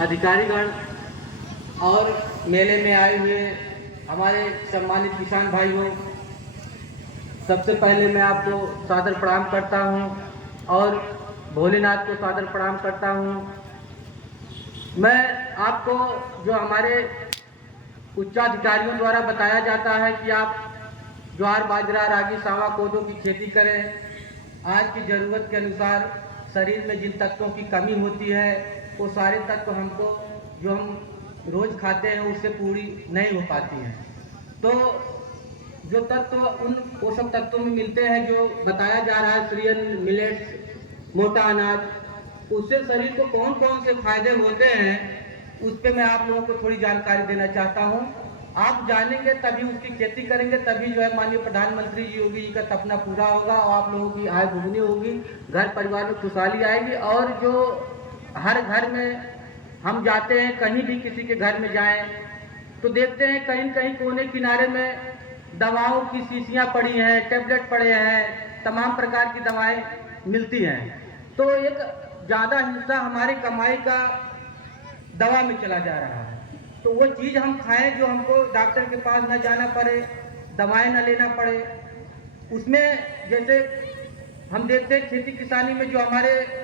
अधिकारीगण और मेले में आए हुए हमारे सम्मानित किसान भाई हो, सबसे पहले मैं आपको सादर प्रणाम करता हूं और भोलेनाथ को सादर प्रणाम करता हूं। मैं आपको जो हमारे उच्चाधिकारियों द्वारा बताया जाता है कि आप ज्वार, बाजरा, रागी, सावा, कोदो की खेती करें। आज की ज़रूरत के अनुसार शरीर में जिन तत्वों की कमी होती है वो सारे तत्व हमको जो हम रोज़ खाते हैं उससे पूरी नहीं हो पाती हैं। तो जो तत्व उन पोषक तत्वों में मिलते हैं जो बताया जा रहा है, सीरियल मिलेट्स, मोटा अनाज, उससे शरीर को कौन कौन से फायदे होते हैं उस पर मैं आप लोगों को थोड़ी जानकारी देना चाहता हूँ। आप जानेंगे तभी उसकी खेती करेंगे, तभी जो है माननीय प्रधानमंत्री जी योगी जी का सपना पूरा होगा और आप लोगों की आय दुगनी होगी, घर परिवार में खुशहाली आएगी। और जो हर घर में हम जाते हैं, कहीं भी किसी के घर में जाएं तो देखते हैं कहीं कहीं कोने किनारे में दवाओं की शीशियां पड़ी हैं, टैबलेट पड़े हैं, तमाम प्रकार की दवाएं मिलती हैं। तो एक ज़्यादा हिस्सा हमारी कमाई का दवा में चला जा रहा है। तो वो चीज़ हम खाएं जो हमको डॉक्टर के पास न जाना पड़े, दवाएं न लेना पड़े। उसमें जैसे हम देखते हैं खेती किसानी में जो हमारे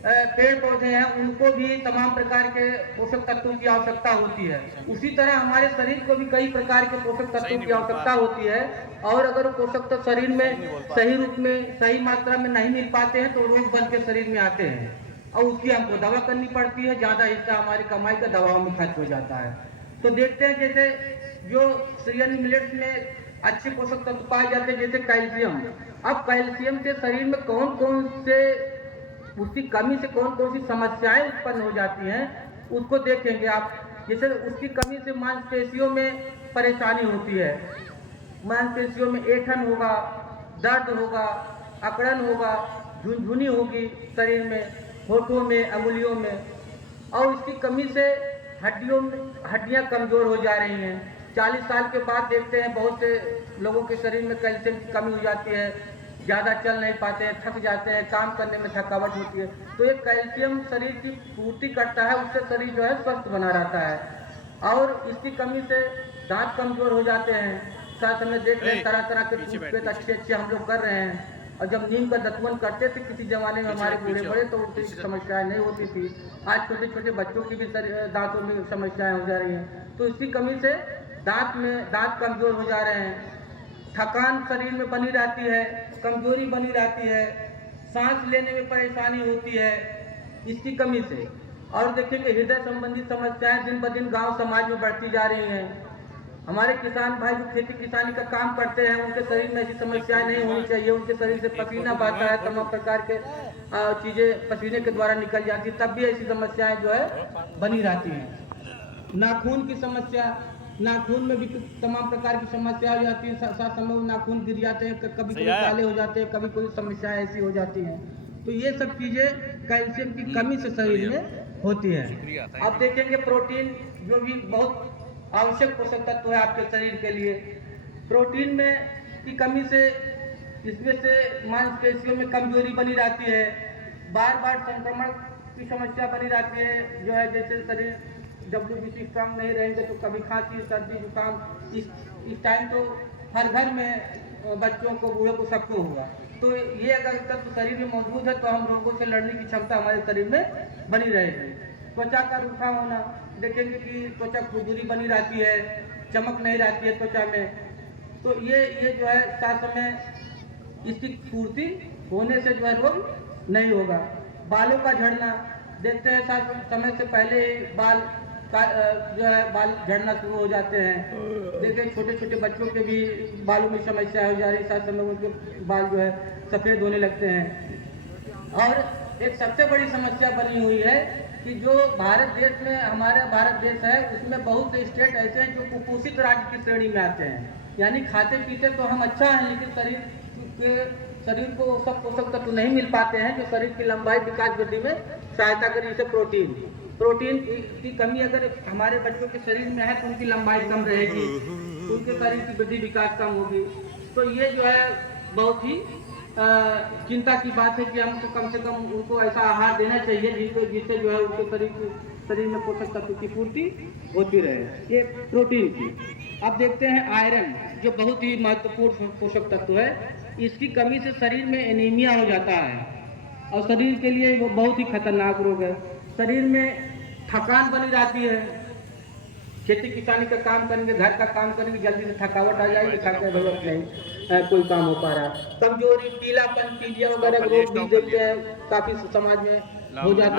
पेड़ पौधे हैं उनको भी तमाम प्रकार के पोषक तत्वों की आवश्यकता होती है। उसी तरह हमारे शरीर को भी कई प्रकार के पोषक तत्वों की आवश्यकता होती है और अगर पोषक तत्व शरीर में सही रूप में सही मात्रा में नहीं मिल पाते हैं तो रोग बन के शरीर में आते हैं और उसकी हमको दवा करनी पड़ती है। ज़्यादा हिस्सा हमारी कमाई का दवाओं में खर्च हो जाता है। तो देखते हैं जैसे जो सीरियल मिलेट्स में अच्छे पोषक तत्व पाए जाते हैं जैसे कैल्शियम। अब कैल्शियम से शरीर में कौन कौन से उसकी कमी से कौन कौन सी समस्याएं उत्पन्न हो जाती हैं उसको देखेंगे आप। जैसे उसकी कमी से मांसपेशियों में परेशानी होती है, मांसपेशियों में ऐंठन होगा, दर्द होगा, अकड़न होगा, झुनझुनी होगी शरीर में, होठों में, अंगुलियों में। और इसकी कमी से हड्डियां कमज़ोर हो जा रही हैं। 40 साल के बाद देखते हैं बहुत से लोगों के शरीर में कैल्शियम की कमी हो जाती है, ज़्यादा चल नहीं पाते हैं, थक जाते हैं, काम करने में थकावट होती है। तो ये कैल्शियम शरीर की पूर्ति करता है, उससे शरीर जो है स्वस्थ बना रहता है। और इसकी कमी से दांत कमज़ोर हो जाते हैं। साथ में देख रहे हैं तरह तरह के टूथपेस्ट अच्छे अच्छे हम लोग कर रहे हैं। और जब नीम का दतमन करते थे किसी ज़माने में हमारे बूढ़े बड़े तो उनकी समस्याएं नहीं होती थी। आज छोटे छोटे बच्चों की भी दांतों में समस्याएं हो जा रही हैं। तो इसकी कमी से दांत कमज़ोर हो जा रहे हैं, थकान शरीर में बनी रहती है, कमजोरी बनी रहती है, सांस लेने में परेशानी होती है इसकी कमी से। और देखेंगे हृदय संबंधी समस्याएं दिन ब दिन गांव समाज में बढ़ती जा रही हैं। हमारे किसान भाई जो खेती किसानी का काम करते हैं उनके शरीर में ऐसी समस्याएं नहीं होनी चाहिए। उनके शरीर से पसीना बहता है, तमाम प्रकार के चीज़ें पसीने के द्वारा निकल जाती है, तब भी ऐसी समस्याएं जो है बनी रहती हैं। नाखून की समस्या, नाखून में भी तमाम प्रकार की समस्या हो जाती है। साथ समय में नाखून गिर जाते हैं, कभी कोई काले हो जाते हैं, कभी कोई समस्याएं ऐसी हो जाती हैं। तो ये सब चीज़ें कैल्शियम की कमी से शरीर में होती है। आप देखेंगे प्रोटीन जो भी बहुत आवश्यक पोषक तत्व है आपके शरीर के लिए, प्रोटीन में की कमी से इसमें से मांसपेशियों में कमजोरी बनी रहती है, बार बार संक्रमण की समस्या बनी रहती है। जो है जैसे शरीर WBC स्ट्रांग नहीं रहेंगे तो कभी खांसी, सर्दी, जुकाम। इस टाइम तो हर घर में बच्चों को, बूढ़ों को, सबको होगा। तो ये अगर तत्व शरीर में मौजूद है तो हम रोगों से लड़ने की क्षमता हमारे शरीर में बनी रहेगी। त्वचा का रूखा होना, देखेंगे कि त्वचा खुरदुरी बनी रहती है, चमक नहीं रहती है त्वचा में। तो ये जो है साथ में इसकी पूर्ति होने से जो है रोग नहीं होगा। बालों का झड़ना, देखते हैं साथ समय से पहले ही जो है बाल झड़ना शुरू हो जाते हैं। देखिए छोटे छोटे बच्चों के भी बालों में समस्या हो जा रही है, साथ समय उनके बाल जो है सफ़ेद होने लगते हैं। और एक सबसे बड़ी समस्या बनी हुई है कि जो भारत देश में, हमारा भारत देश है, उसमें बहुत से स्टेट ऐसे हैं जो कुपोषित राज्य की श्रेणी में आते हैं। यानी खाते पीते तो हम अच्छा है लेकिन शरीर को सब पोषक तत्व नहीं मिल पाते हैं जो शरीर की लंबाई, विकास, वृद्धि में सहायता करें। जैसे प्रोटीन की कमी अगर हमारे बच्चों के शरीर में है तो उनकी लंबाई कम रहेगी, उनके शरीर की वृद्धि विकास कम होगी। तो ये जो है बहुत ही चिंता की बात है कि हमको कम से कम उनको ऐसा आहार देना चाहिए जिससे जो है उनके शरीर की शरीर में पोषक तत्व की पूर्ति होती रहे, ये प्रोटीन की। अब देखते हैं आयरन, जो बहुत ही महत्वपूर्ण पोषक तत्व है। इसकी कमी से शरीर में एनीमिया हो जाता है और शरीर के लिए वो बहुत ही खतरनाक रोग है। शरीर में थकान बनी रहती है, खेती किसानी का काम करेंगे, घर का काम करेंगे, जल्दी से थकावट आ जाएगी, थकने जरूरत नहीं कोई काम हो पा रहा है। कमजोरी, पीलापन, पीलिया वगैरह रोग भी देखते हैं काफी समाज में हो जाता है।